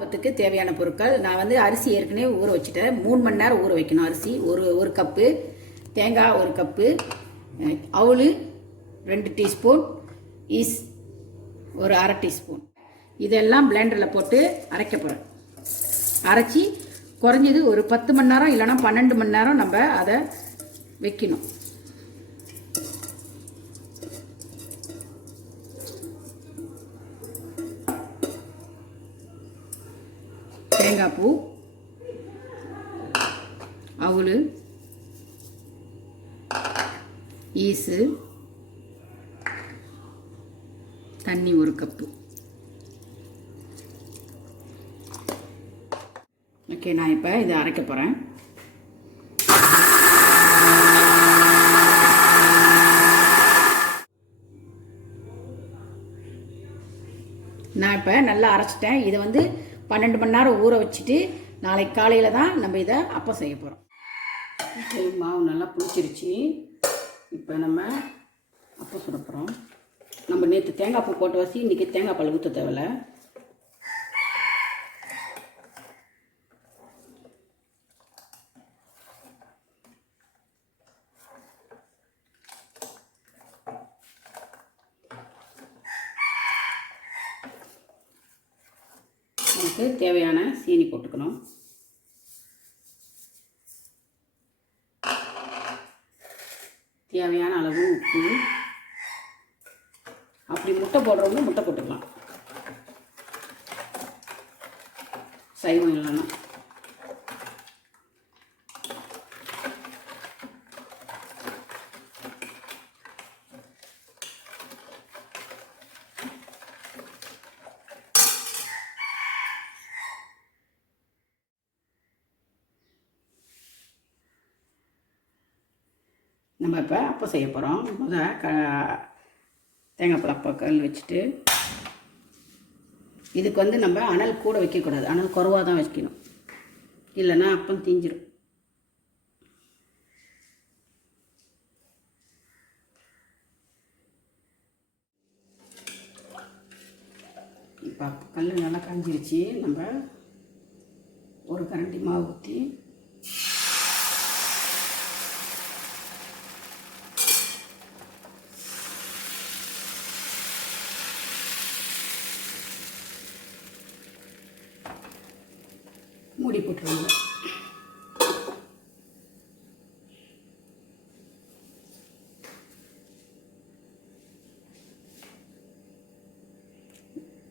அப்பத்துக்கு தேவையான பொருட்கள் நான் வந்து அரிசி ஏற்கனவே ஊற வச்சுட்டேன். 3 மணி நேரம் ஊற வைக்கணும் அரிசி. ஒரு கப்பு தேங்காய், 1 கப்பு அவல், 2 டீஸ்பூன் ஈஸ், ஒரு அரை டீஸ்பூன். இதெல்லாம் பிளெண்டரில் போட்டு அரைக்க போகிறேன். அரைச்சி குறைஞ்சது ஒரு 10 மணி நேரம் இல்லைனா 12 மணி நேரம் நம்ம அதை வைக்கணும். தேங்காய் பூ, அவல், ஈஸு, தண்ணி 1 கப்பு. ஓகே, நான் இப்போ இதை அரைக்க போகிறேன். நான் இப்போ நல்லா அரைச்சிட்டேன். இதை வந்து 12 மணி நேரம் ஊற வச்சுட்டு நாளைக்கு காலையில் தான் நம்ம இதை அப்பம் செய்ய போகிறோம். மாவு நல்லா புளிச்சிருச்சு. இப்போ நம்ம அப்பம் சுட போகிறோம். நம்ம நேற்று தேங்காய் பூ போட்டு வச்சு இன்றைக்கி தேங்காய் பால் ஊற்ற தேவையில்ல. நமக்கு தேவையான சீனி போட்டுக்கணும். தேவையான அளவு உப்பு. அப்படி முட்டை போடுறவங்க முட்டை போட்டுக்கலாம், சைவம் இல்லைன்னா. நம்ம இப்போ அப்பம் செய்ய போகிறோம். தேங்காய் பால் அப்பம் கல் வச்சுட்டு, இதுக்கு வந்து நம்ம அனல் கூட வைக்கக்கூடாது, அனல் குறைவாக தான் வைக்கணும், இல்லைன்னா அப்பம் தீஞ்சிடும். இப்போ கல் நல்லா காஞ்சிருச்சு. நம்ம ஒரு கரண்டி மாவு ஊற்றி மூடி போட்டுருவாங்க.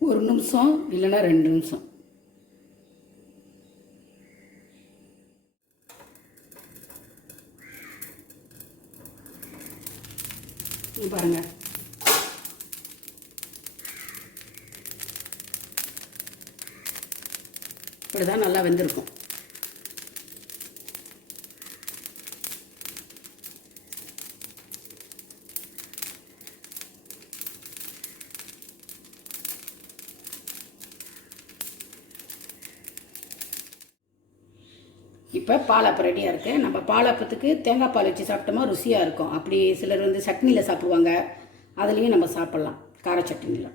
ஒரு நிமிஷம் இல்லைன்னா 2 நிமிஷம். பாருங்க, இப்படிதான் நல்லா வெந்திருக்கும். இப்போ பாலாப்பம் ரெடியாக இருக்குது. நம்ம பாலாப்பத்துக்கு தேங்காய் பால் வச்சு சாப்பிட்டோமா ருசியாக இருக்கும். அப்படி சிலர் வந்து சட்னியில் சாப்பிடுவாங்க, அதுலேயும் நம்ம சாப்பிட்லாம், கார சட்னியில்.